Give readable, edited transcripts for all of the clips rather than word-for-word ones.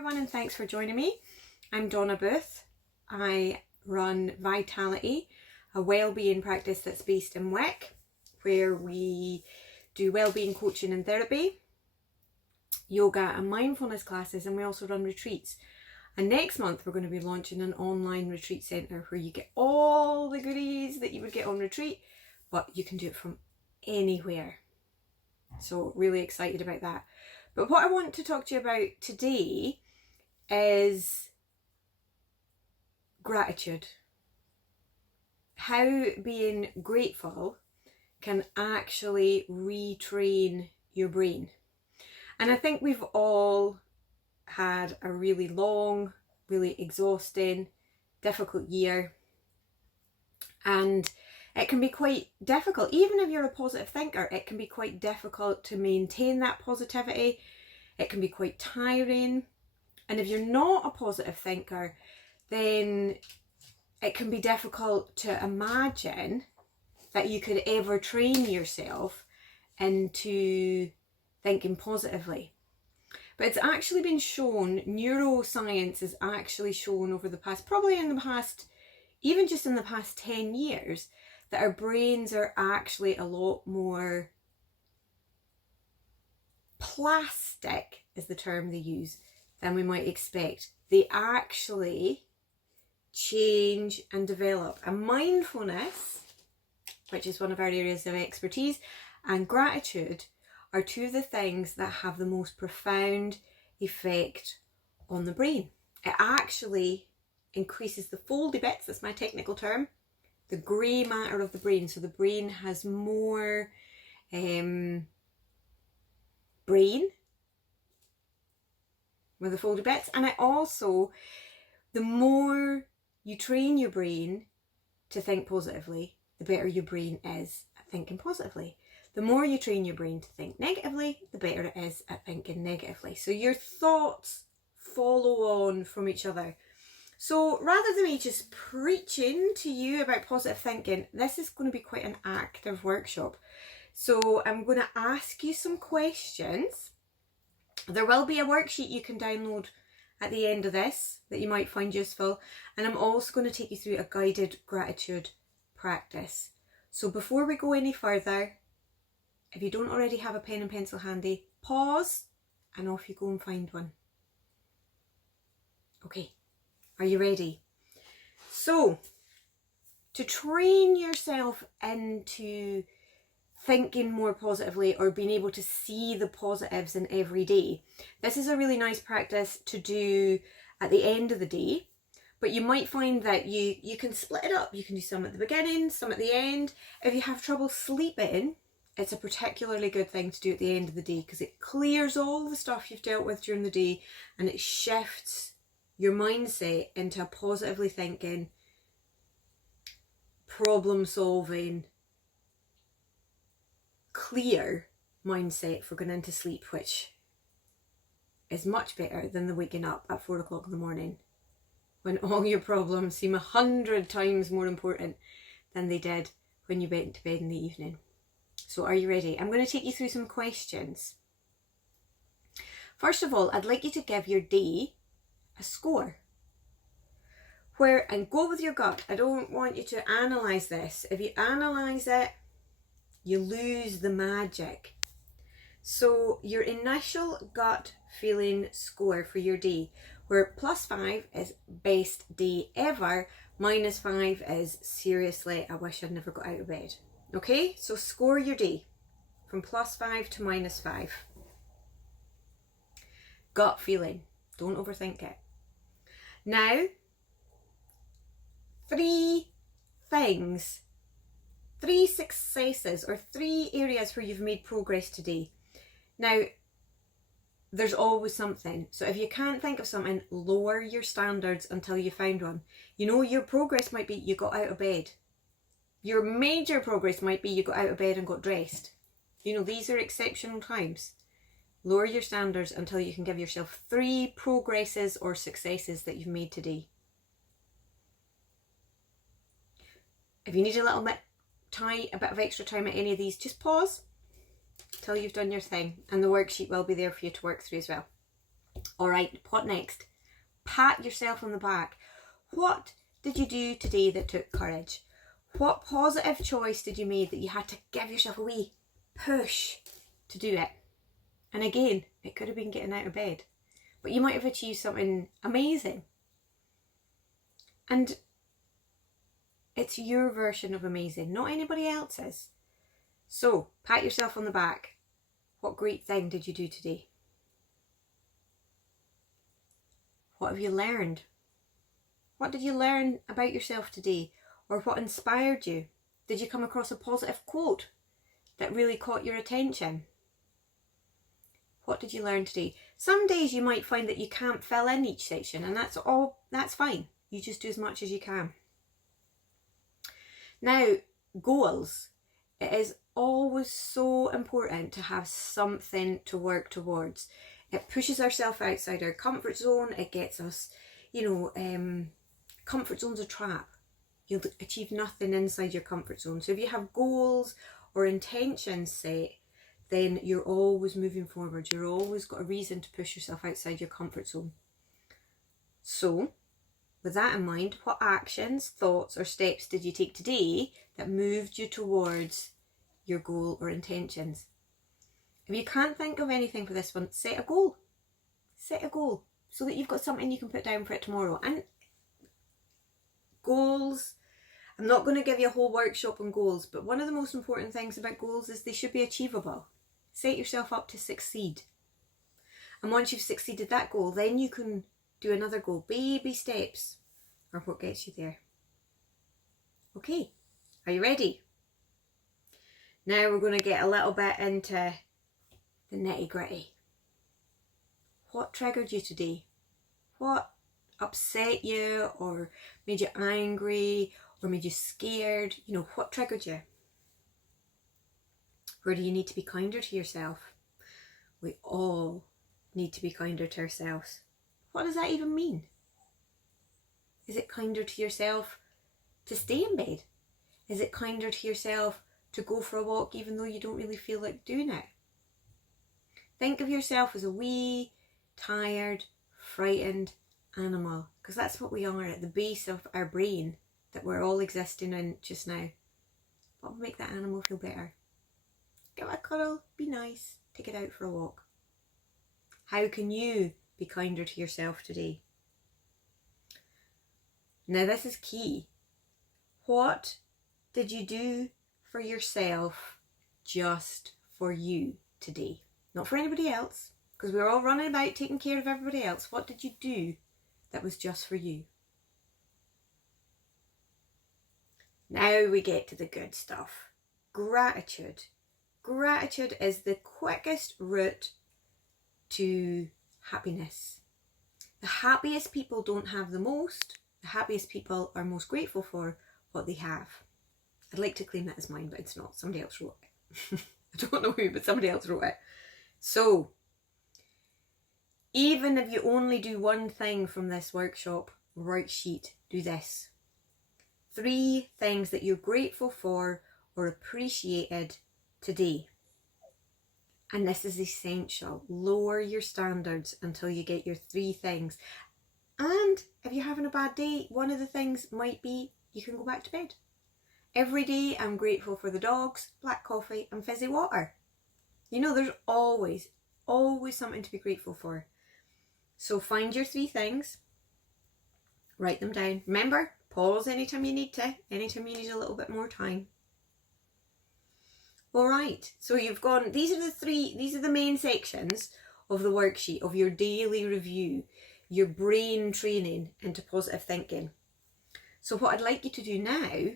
everyone, and thanks for joining me. I'm Donna Booth. I run Vitality, a wellbeing practice that's based in Wick, where we do wellbeing coaching and therapy, yoga and mindfulness classes, and we also run retreats. And next month we're going to be launching an online retreat centre where you get all the goodies that you would get on retreat, but you can do it from anywhere. So really excited about that. But what I want to talk to you about today is gratitude. How being grateful can actually retrain your brain. And I think we've all had a really long, really exhausting, difficult year. And it can be quite difficult, even if you're a positive thinker, it can be quite difficult to maintain that positivity. It can be quite tiring. And if you're not a positive thinker, then it can be difficult to imagine that you could ever train yourself into thinking positively. But it's actually been shown, neuroscience has actually shown over the past, probably in the past, even just in the past 10 years, that our brains are actually a lot more plastic, is the term they use, than we might expect. They actually change and develop. And mindfulness, which is one of our areas of expertise, and gratitude are two of the things that have the most profound effect on the brain. It actually increases the foldy bits, that's my technical term, the grey matter of the brain. So the brain has more brain with the foldy bits. And it also, the more you train your brain to think positively, the better your brain is at thinking positively. The more you train your brain to think negatively, the better it is at thinking negatively. So your thoughts follow on from each other. So rather than me just preaching to you about positive thinking, this is going to be quite an active workshop. So I'm going to ask you some questions. There will be a worksheet you can download at the end of this that you might find useful. And I'm also going to take you through a guided gratitude practice. So before we go any further, if you don't already have a pen and pencil handy, pause and off you go and find one. Okay. Are you ready? So, to train yourself into thinking more positively or being able to see the positives in every day, this is a really nice practice to do at the end of the day. But you might find that you can split it up. You can do some at the beginning, some at the end. If you have trouble sleeping, it's a particularly good thing to do at the end of the day because it clears all the stuff you've dealt with during the day and it shifts your mindset into a positively thinking, problem solving, clear mindset for going into sleep, which is much better than the waking up at 4 o'clock in the morning when all your problems seem 100 times more important than they did when you went to bed in the evening. So are you ready? I'm going to take you through some questions. First of all, I'd like you to give your day a score. And go with your gut. I don't want you to analyse this. If you analyse it, you lose the magic. So your initial gut feeling score for your day, where +5 is best day ever, -5 is seriously, I wish I'd never got out of bed. Okay, so score your day from +5 to -5. Gut feeling, don't overthink it. Now, 3 things, 3 successes or 3 areas where you've made progress today. Now, there's always something. So if you can't think of something, lower your standards until you find one. You know, your progress might be you got out of bed. Your major progress might be you got out of bed and got dressed. You know, these are exceptional times. Lower your standards until you can give yourself 3 progresses or successes that you've made today. If you need a little bit of extra time at any of these, just pause till you've done your thing, and the worksheet will be there for you to work through as well. All right, what next? Pat yourself on the back. What did you do today that took courage? What positive choice did you make that you had to give yourself a wee push to do it? And again, it could have been getting out of bed, but you might have achieved something amazing. And it's your version of amazing, not anybody else's. So, pat yourself on the back. What great thing did you do today? What have you learned? What did you learn about yourself today? Or what inspired you? Did you come across a positive quote that really caught your attention? What did you learn today? Some days you might find that you can't fill in each section, and that's fine. You just do as much as you can. Now, goals. It is always so important to have something to work towards. It pushes ourselves outside our comfort zone. It gets us, comfort zone's a trap. You'll achieve nothing inside your comfort zone. So if you have goals or intentions set, then you're always moving forward. You're always got a reason to push yourself outside your comfort zone. So, with that in mind, what actions, thoughts or steps did you take today that moved you towards your goal or intentions? If you can't think of anything for this one, set a goal. Set a goal so that you've got something you can put down for it tomorrow. And goals, I'm not going to give you a whole workshop on goals, but one of the most important things about goals is they should be achievable. Set yourself up to succeed. And once you've succeeded that goal, then you can do another goal. Baby steps are what gets you there. Okay, are you ready? Now we're going to get a little bit into the nitty gritty. What triggered you today? What upset you or made you angry or made you scared? What triggered you? Where do you need to be kinder to yourself? We all need to be kinder to ourselves. What does that even mean? Is it kinder to yourself to stay in bed? Is it kinder to yourself to go for a walk even though you don't really feel like doing it? Think of yourself as a wee, tired, frightened animal, because that's what we are at the base of our brain that we're all existing in just now. What will make that animal feel better? Give it a cuddle, be nice, take it out for a walk. How can you be kinder to yourself today? Now this is key. What did you do for yourself, just for you today? Not for anybody else, because we're all running about taking care of everybody else. What did you do that was just for you? Now we get to the good stuff. Gratitude. Gratitude is the quickest route to happiness. The happiest people don't have the most. The happiest people are most grateful for what they have. I'd like to claim that as mine, but it's not. Somebody else wrote it. I don't know who, but somebody else wrote it. So, even if you only do one thing from this workshop worksheet, do this. 3 things that you're grateful for or appreciated today. And this is essential. Lower your standards until you get your 3 things. And if you're having a bad day, one of the things might be you can go back to bed. Every day I'm grateful for the dogs, black coffee and fizzy water. There's always something to be grateful for. So find your 3 things, write them down. Remember, pause anytime you need to, anytime you need a little bit more time. All right, so you've gone, these are the main sections of the worksheet of your daily review, your brain training into positive thinking. So what I'd like you to do now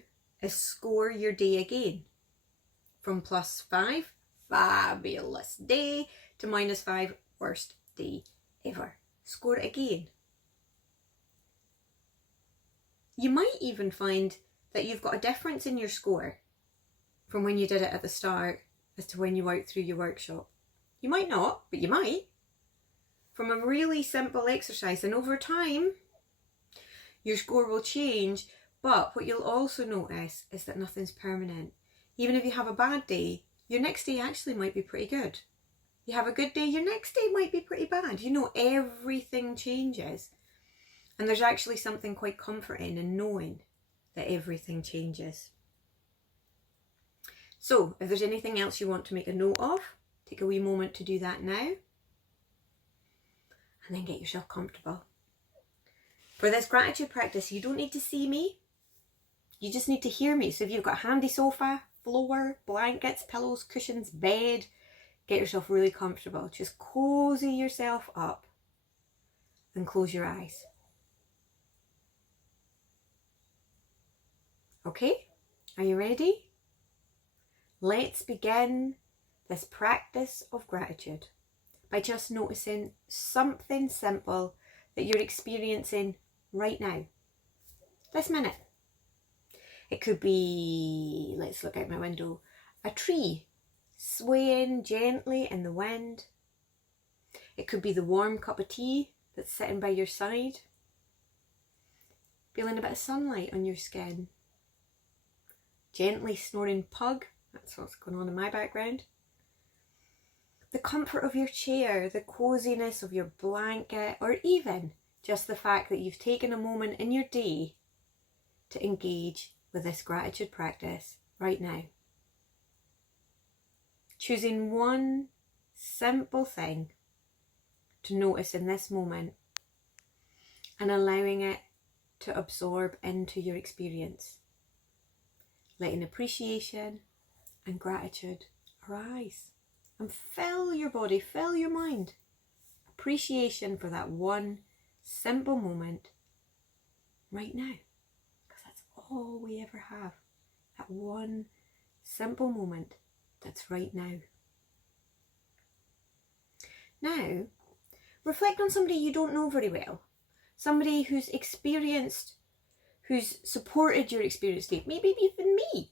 is score your day again. From +5, fabulous day, to -5, worst day ever. Score it again. You might even find that you've got a difference in your score from when you did it at the start as to when you worked through your workshop. You might not, but you might. From a really simple exercise, and over time, your score will change, but what you'll also notice is that nothing's permanent. Even if you have a bad day, your next day actually might be pretty good. You have a good day, your next day might be pretty bad. You know, everything changes. And there's actually something quite comforting in knowing that everything changes. So, if there's anything else you want to make a note of, take a wee moment to do that now. And then get yourself comfortable. For this gratitude practice, you don't need to see me. You just need to hear me. So if you've got a handy sofa, floor, blankets, pillows, cushions, bed, get yourself really comfortable. Just cozy yourself up and close your eyes. Okay, are you ready? Let's begin this practice of gratitude by just noticing something simple that you're experiencing right now, this minute. It could be, let's look out my window, a tree swaying gently in the wind. It could be the warm cup of tea that's sitting by your side. Feeling a bit of sunlight on your skin. Gently snoring pug, that's what's going on in my background. The comfort of your chair, the coziness of your blanket, or even just the fact that you've taken a moment in your day to engage with this gratitude practice right now. Choosing one simple thing to notice in this moment and allowing it to absorb into your experience. Letting appreciation and gratitude arise and fill your body, fill your mind. Appreciation for that one simple moment right now, because that's all we ever have. That one simple moment that's right now. Now, reflect on somebody you don't know very well. Somebody who's experienced, who's supported your experience today. Maybe even me.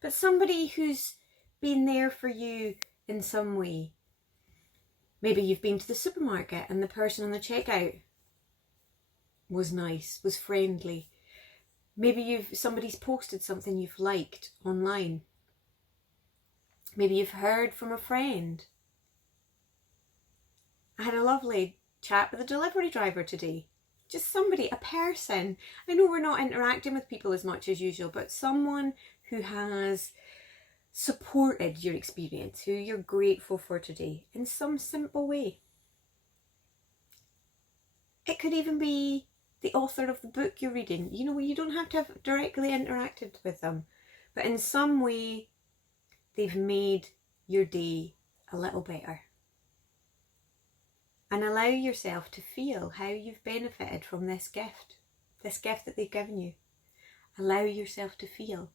But somebody who's been there for you in some way. Maybe you've been to the supermarket and the person on the checkout was nice, was friendly. Maybe somebody's posted something you've liked online. Maybe you've heard from a friend. I had a lovely chat with a delivery driver today. Just somebody, a person. I know we're not interacting with people as much as usual, but someone who has supported your experience, who you're grateful for today in some simple way. It could even be the author of the book you're reading. You know, you don't have to have directly interacted with them, but in some way they've made your day a little better. And allow yourself to feel how you've benefited from this gift that they've given you. Allow yourself to feel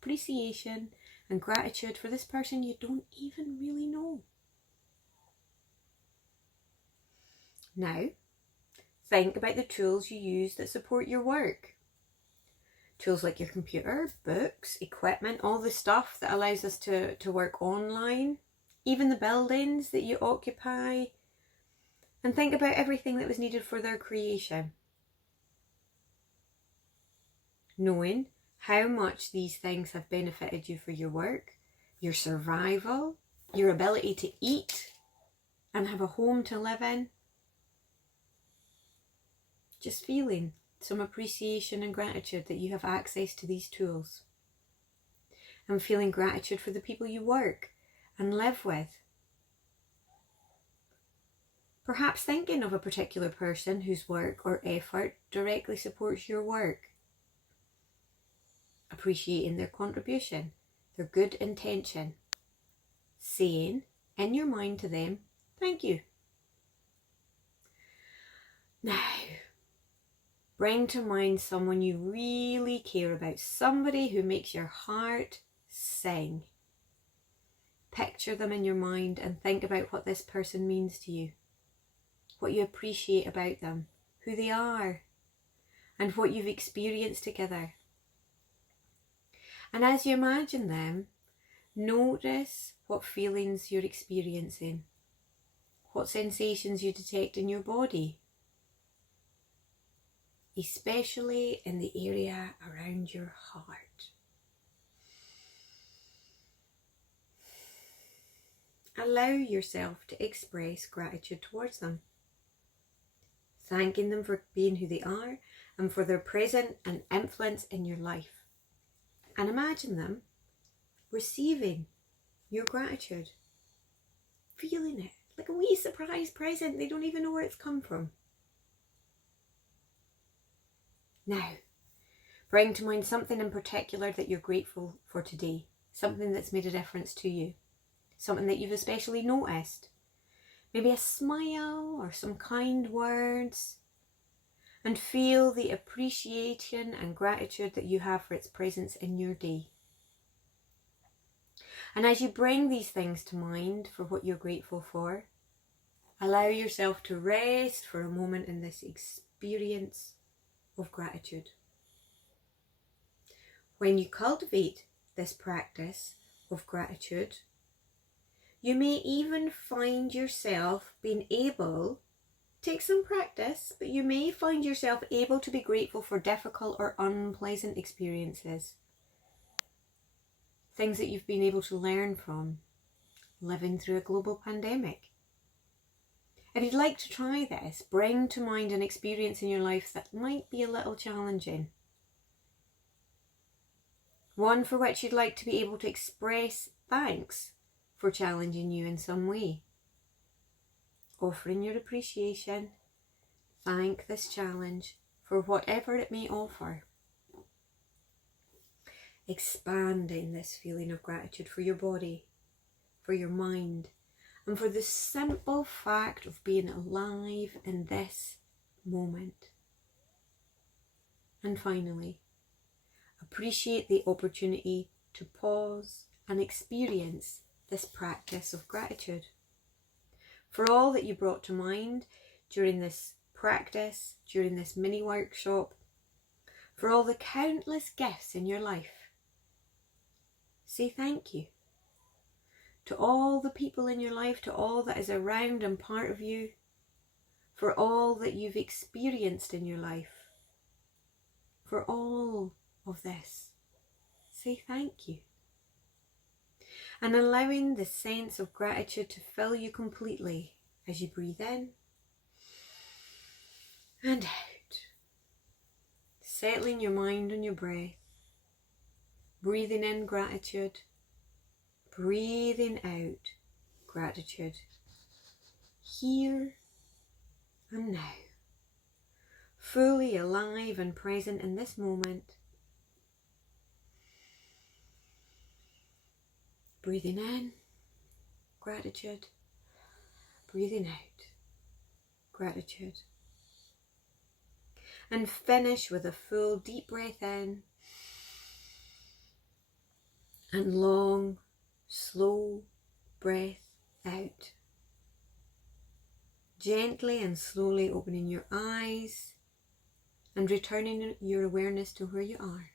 appreciation and gratitude for this person you don't even really know. Now, think about the tools you use that support your work. Tools like your computer, books, equipment, all the stuff that allows us to work online, even the buildings that you occupy, and think about everything that was needed for their creation. Knowing how much these things have benefited you for your work, your survival, your ability to eat and have a home to live in. Just feeling some appreciation and gratitude that you have access to these tools. And feeling gratitude for the people you work and live with. Perhaps thinking of a particular person whose work or effort directly supports your work. Appreciating their contribution, their good intention. Saying in your mind to them, thank you. Now, bring to mind someone you really care about, somebody who makes your heart sing. Picture them in your mind and think about what this person means to you, what you appreciate about them, who they are, and what you've experienced together. And as you imagine them, notice what feelings you're experiencing, what sensations you detect in your body, especially in the area around your heart. allow yourself to express gratitude towards them, thanking them for being who they are and for their presence and influence in your life. And imagine them receiving your gratitude, feeling it like a wee surprise present. They don't even know where it's come from. Now, bring to mind something in particular that you're grateful for today, something that's made a difference to you, something that you've especially noticed, maybe a smile or some kind words, and feel the appreciation and gratitude that you have for its presence in your day. And as you bring these things to mind for what you're grateful for, allow yourself to rest for a moment in this experience of gratitude. When you cultivate this practice of gratitude, you may even find yourself being able, take some practice, but you may find yourself able to be grateful for difficult or unpleasant experiences. Things that you've been able to learn from living through a global pandemic. If you'd like to try this, bring to mind an experience in your life that might be a little challenging. One for which you'd like to be able to express thanks for challenging you in some way. Offering your appreciation, thank this challenge for whatever it may offer. Expanding this feeling of gratitude for your body, for your mind, and for the simple fact of being alive in this moment. And finally, appreciate the opportunity to pause and experience this practice of gratitude. For all that you brought to mind during this practice, during this mini workshop, for all the countless gifts in your life, say thank you. To all the people in your life, to all that is around and part of you, for all that you've experienced in your life, for all of this, say thank you. And allowing the sense of gratitude to fill you completely as you breathe in and out. Settling your mind on your breath, breathing in gratitude, breathing out gratitude, here and now, fully alive and present in this moment. Breathing in, gratitude, breathing out, gratitude. And finish with a full deep breath in and long, slow breath out. Gently and slowly opening your eyes and returning your awareness to where you are.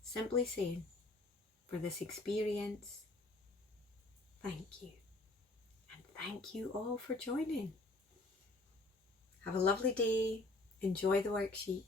Simply saying, for this experience, thank you. And thank you all for joining. Have a lovely day. Enjoy the worksheet.